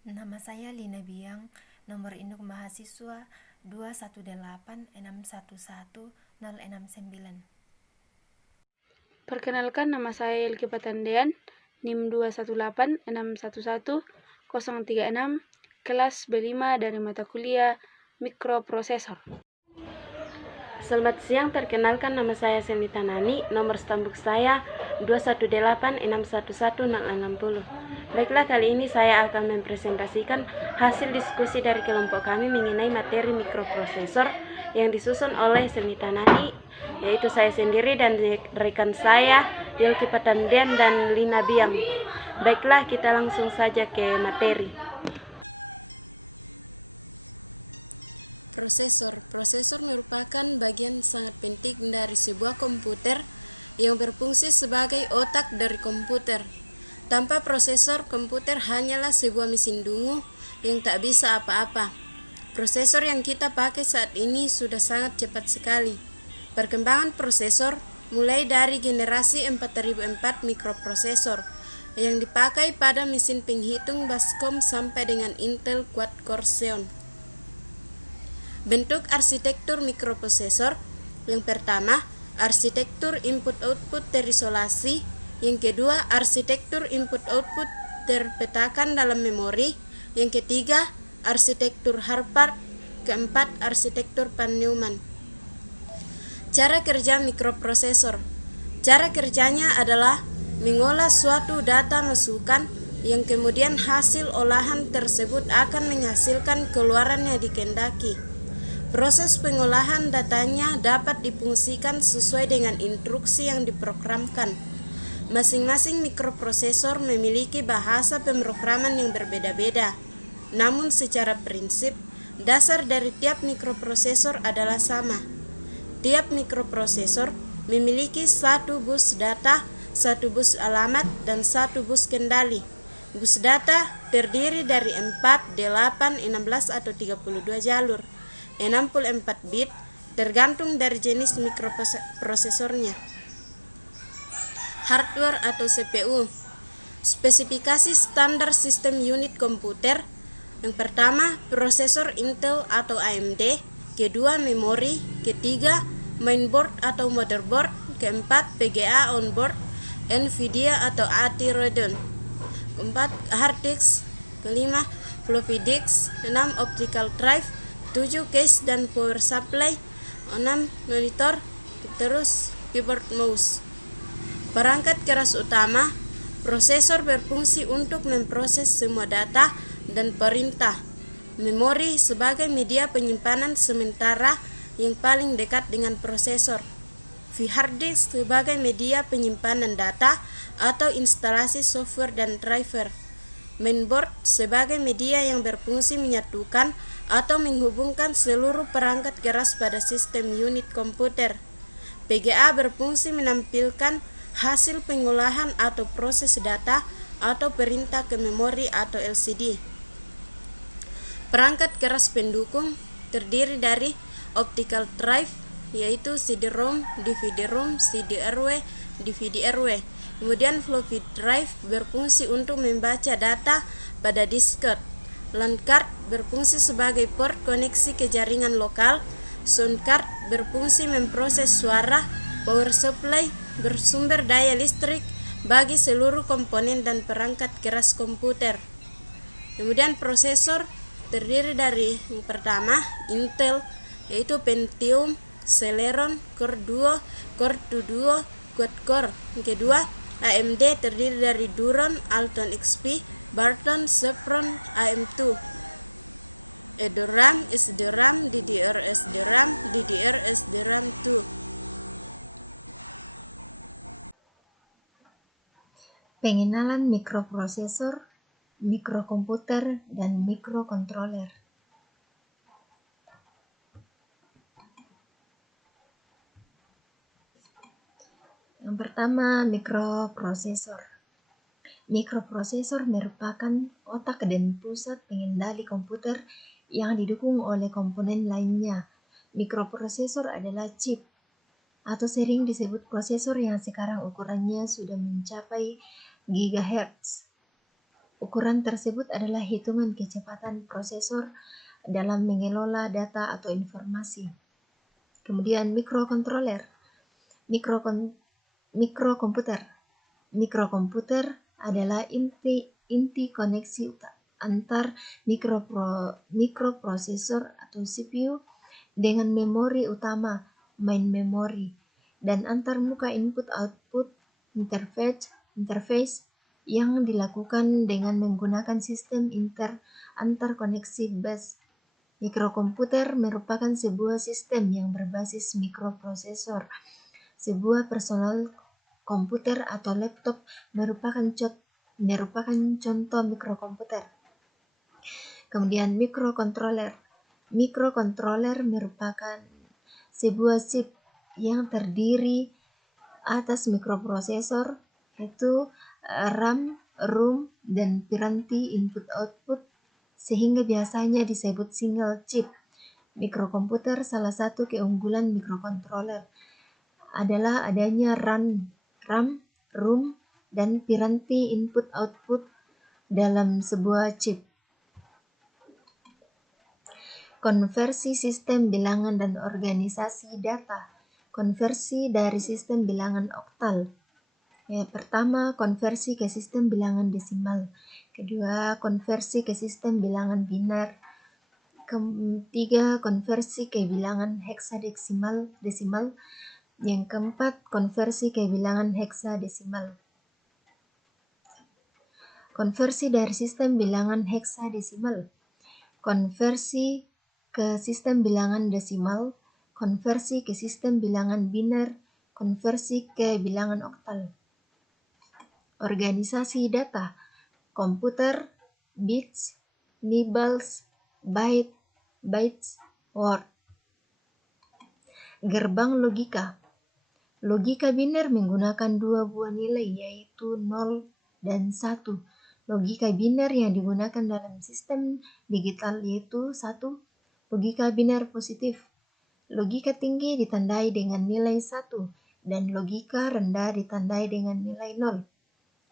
Nama saya Lina Biang, nomor induk mahasiswa 218611069. Perkenalkan, nama saya Elki Patandean, NIM 218611036, kelas B5 dari mata kuliah Mikroprosesor. Selamat siang, perkenalkan nama saya Senita Nani, nomor stambuk saya 218611660. Baiklah, kali ini saya akan mempresentasikan hasil diskusi dari kelompok kami mengenai materi mikroprosesor yang disusun oleh Senita Nani, yaitu saya sendiri dan rekan saya Yulki Patandian dan Lina Biang. Baiklah, kita langsung saja ke materi. Prosesor merupakan bagian sangat penting dari sebuah komputer yang berfungsi sebagai otak dari komputer. Tanpa prosesor, komputer hanyalah sebuah mesin dungu yang tak bisa apa-apa. Prosesor yang kita pakai saat ini sudah sangat cepat sekali. Perkembangan prosesor mulai dari generasi 4004 mikroprosesor yang dipakai pada mesin penghitung Bascom sampai dengan Intel Quad-Core Xeon. Bentuk arsitektur mikroprosesor: yang pertama, arsitektur input-output terisolasi; yang kedua, arsitektur input-output terpetakan dalam memori; yang ketiga, arsitektur Harvard; keempat, arsitektur Van Neumann. Cara kerja mikroprosesor. Cara kerjanya adalah mengolah suatu data masukan yang kemudian hasil olahan tersebut akan menghasilkan keluaran yang dikehendaki. Proses pengolahan datanya dapat difungsikan sesuai dengan instruksi yang diprogramkan. Masing-masing mikroprosesor memiliki bahasa pemrograman yang berbeda-beda. Namun secara prinsip, dasar dari tiap mikroprosesor adalah sama. Tiap mikroprosesor memiliki satu bus data, satu bus alamat, dan satu bus kendali. Bus data terdiri dari 4, 8, 16, atau 32 jalur. 64 bit, tergantung dari jenis mikroprosesornya. Hardware atau CPU. Spesifikasi standar sistem unit komputer. Yang pertama, prosesor Intel atau AMD. Kedua, memori. Ketiga, mainboard atau motherboard. Keempat, VGA onboard, NVIDIA atau ATI Radeon. Keempat, hard disk. Kelima, floppy disk. 6, optical drive. 7, case dan power supply. 6, monitor. Terus keyboard mouse. Perangkat keras utama. Prosesor berfungsi untuk memproses semua data dan perintah. Memori sebagai media penyimpanan sementara yang paling dekat dengan prosesor. Hard disk sebagai media penyimpanan data atau instalasi software dan driver. Mainboard sebagai media yang berfungsi menyatukan atau menghubungkan seluruh perangkat keras pada sistem unit komputer. VGA berfungsi menampilkan hasil pengolahan atau proses data atau perintah ke memori atau LCD. Perangkat keras pendukung terdiri dari optical drive, yaitu CD-ROM, DVD-ROM, CD-RW, DVD-RW. Kemudian floppy drive berfungsi untuk membaca data pada disket. LAN card berfungsi sebagai port koneksi ke jaringan lokal. Sound card berfungsi memproses suara. Power supply bersumber daya listrik bagi seluruh komponen dan perangkat keras komputer. Kemudian prosesor terdiri dari yang pertama Intel, yaitu Pentium, Celeron, Core Duo, Core 2 Duo, Quad-Core. Yang kedua, AMD terdiri dari Duron, Alton XP, Barton, Cefron, AM2. DRAM, SDRAM, DDR SDRAM, DDR SDRAM 2. Pengenalan mikroprosesor, mikrokomputer, dan mikrokontroler. Yang pertama, mikroprosesor. Mikroprosesor merupakan otak dan pusat pengendali komputer yang didukung oleh komponen lainnya. Mikroprosesor adalah chip atau sering disebut prosesor yang sekarang ukurannya sudah mencapai gigahertz. Ukuran tersebut adalah hitungan kecepatan prosesor dalam mengelola data atau informasi. Kemudian mikrokontroler, mikrokomputer. Mikrokomputer adalah inti koneksi antar mikroprosesor atau CPU dengan memori utama, main memory, dan antar muka input-output interface yang dilakukan dengan menggunakan sistem antar koneksi bus. Mikrokomputer merupakan sebuah sistem yang berbasis mikroprosesor. Sebuah personal komputer atau laptop merupakan contoh mikrokomputer. Kemudian mikrokontroler. Mikrokontroler merupakan sebuah chip yang terdiri atas mikroprosesor, yaitu RAM, ROM, dan piranti input-output, sehingga biasanya disebut single chip. Mikrokomputer salah satu keunggulan mikrokontroler adalah adanya RAM, ROM, dan piranti input-output dalam sebuah chip. Konversi sistem bilangan dan organisasi data. Konversi dari sistem bilangan oktal. Pertama, konversi ke sistem bilangan desimal. Kedua, konversi ke sistem bilangan biner. Ketiga, konversi ke bilangan heksadesimal. Yang keempat, konversi ke bilangan heksadesimal. Konversi dari sistem bilangan heksadesimal. Konversi ke sistem bilangan desimal, konversi ke sistem bilangan biner, konversi ke bilangan oktal. Organisasi data, komputer, bits, nibbles, bytes, word. Gerbang logika. Logika biner menggunakan dua buah nilai, yaitu 0 dan 1. Logika biner yang digunakan dalam sistem digital yaitu 1. Logika biner positif. Logika tinggi ditandai dengan nilai 1 dan logika rendah ditandai dengan nilai 0.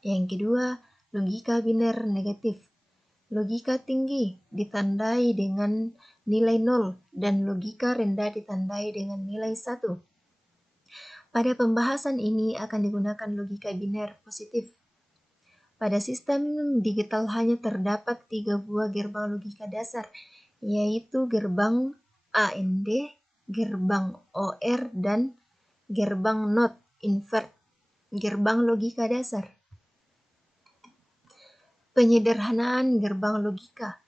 Yang kedua, logika biner negatif. Logika tinggi ditandai dengan nilai 0 dan logika rendah ditandai dengan nilai 1. Pada pembahasan ini akan digunakan logika biner positif. Pada sistem digital hanya terdapat 3 buah gerbang logika dasar, yaitu gerbang AND, gerbang OR, dan gerbang NOT invert. Gerbang logika dasar. Penyederhanaan gerbang logika.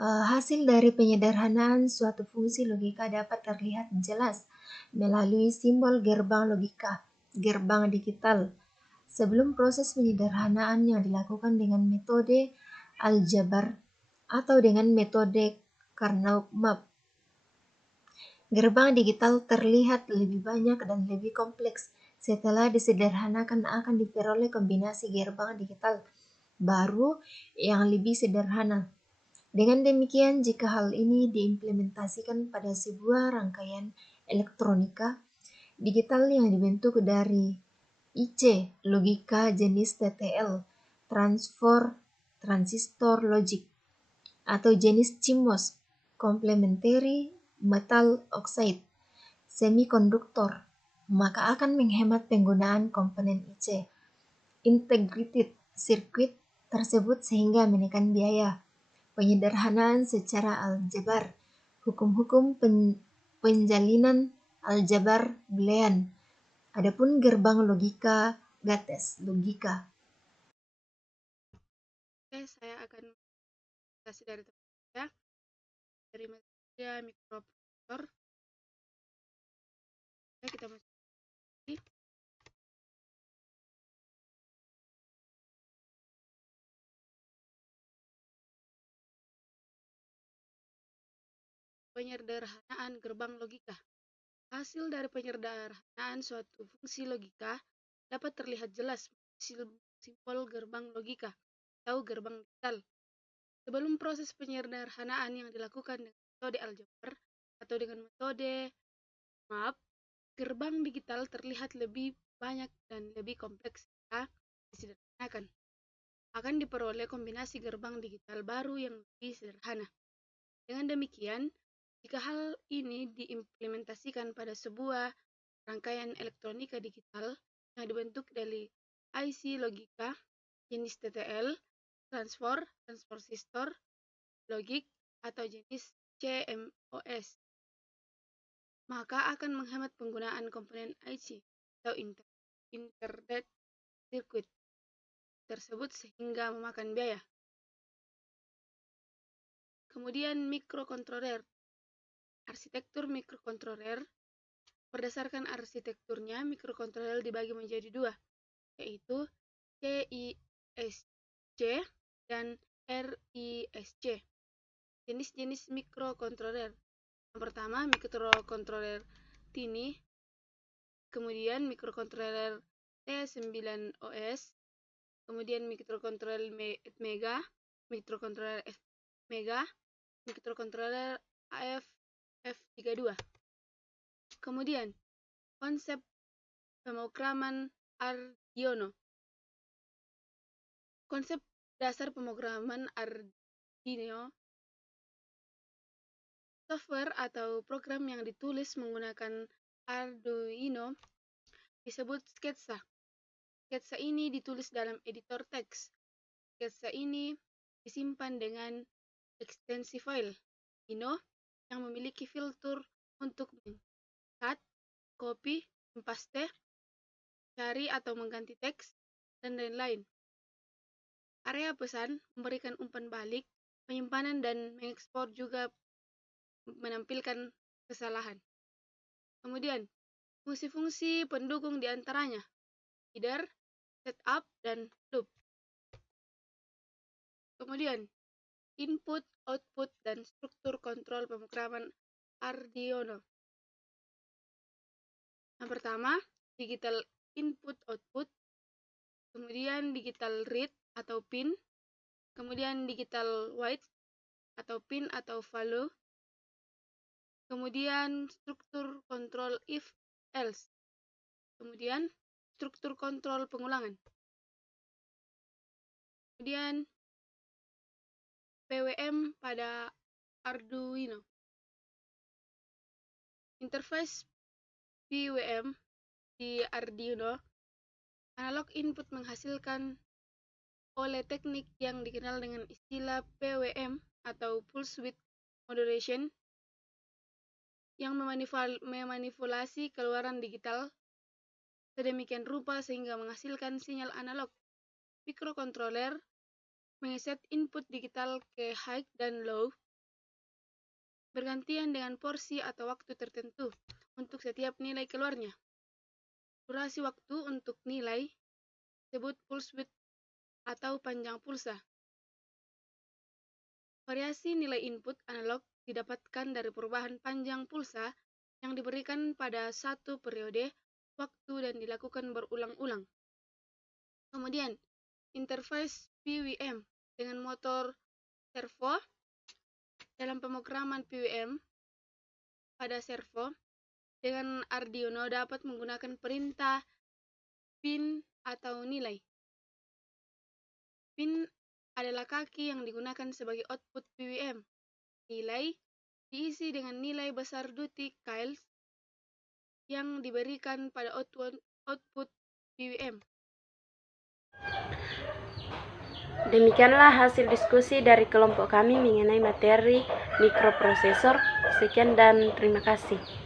Hasil dari penyederhanaan suatu fungsi logika dapat terlihat jelas melalui simbol gerbang logika, gerbang digital. Sebelum proses penyederhanaan yang dilakukan dengan metode aljabar atau dengan metode Karnaugh map. Gerbang digital terlihat lebih banyak dan lebih kompleks. Setelah disederhanakan akan diperoleh kombinasi gerbang digital baru yang lebih sederhana. Dengan demikian, jika hal ini diimplementasikan pada sebuah rangkaian elektronika digital yang dibentuk dari IC, logika jenis TTL, transistor logic, atau jenis CMOS, complementary metal oxide, semikonduktor, maka akan menghemat penggunaan komponen IC. Integrated circuit tersebut sehingga menekan biaya. Penyederhanaan secara aljabar, hukum-hukum penjalinan aljabar Boolean. Adapun gerbang logika Gates logika. Oke, saya akan presentasi dari teman saya dari media mikroprosesor. Oke, kita masuk lagi. Penyederhanaan gerbang logika. Hasil dari penyederhanaan suatu fungsi logika dapat terlihat jelas simbol gerbang logika atau gerbang digital. Sebelum proses penyederhanaan yang dilakukan dengan metode aljabar atau dengan metode map, gerbang digital terlihat lebih banyak dan lebih kompleks jika disederhanakan. akan diperoleh kombinasi gerbang digital baru yang lebih sederhana. Dengan demikian, jika hal ini diimplementasikan pada sebuah rangkaian elektronika digital yang dibentuk dari IC logika jenis TTL, transistor, logik, atau jenis CMOS, maka akan menghemat penggunaan komponen IC atau integrated circuit tersebut sehingga memakan biaya. Kemudian mikrokontroler. Arsitektur mikrokontroler. Berdasarkan arsitekturnya, mikrokontroler dibagi menjadi dua, yaitu CISC dan RISC. Jenis-jenis mikrokontroler. Yang pertama, mikrokontroler Tiny, kemudian mikrokontroler T9OS, kemudian mikrokontroler Mega, mikrokontroler Mega, mikrokontroler AF32. Kemudian, konsep pemrograman Arduino. Konsep dasar pemrograman Arduino, software atau program yang ditulis menggunakan Arduino disebut sketsa. Sketsa ini ditulis dalam editor teks. Sketsa ini disimpan dengan ekstensi file Arduino yang memiliki fitur untuk cut, copy, paste, cari atau mengganti teks, dan lain-lain. Area pesan, memberikan umpan balik, penyimpanan, dan mengekspor juga menampilkan kesalahan. Kemudian, fungsi-fungsi pendukung diantaranya header, setup, dan loop. Kemudian, input, output, dan struktur kontrol pemrograman Arduino. Yang pertama, digital input output, kemudian digital read atau pin, kemudian digital write atau pin atau value, kemudian struktur kontrol if else, kemudian struktur kontrol pengulangan, kemudian PWM pada Arduino. Interface PWM di Arduino, analog input menghasilkan oleh teknik yang dikenal dengan istilah PWM atau pulse width modulation yang memanipulasi keluaran digital sedemikian rupa sehingga menghasilkan sinyal analog. Mikrokontroler mengeset input digital ke high dan low bergantian dengan porsi atau waktu tertentu untuk setiap nilai keluarnya. Durasi waktu untuk nilai disebut pulse width atau panjang pulsa. Variasi nilai input analog didapatkan dari perubahan panjang pulsa yang diberikan pada satu periode waktu dan dilakukan berulang-ulang. Kemudian, interface PWM dengan motor servo. Dalam pemrograman PWM pada servo dengan Arduino dapat menggunakan perintah pin atau nilai. Pin adalah kaki yang digunakan sebagai output PWM. Nilai diisi dengan nilai besar duty cycles yang diberikan pada output PWM. Demikianlah hasil diskusi dari kelompok kami mengenai materi mikroprosesor. Sekian dan terima kasih.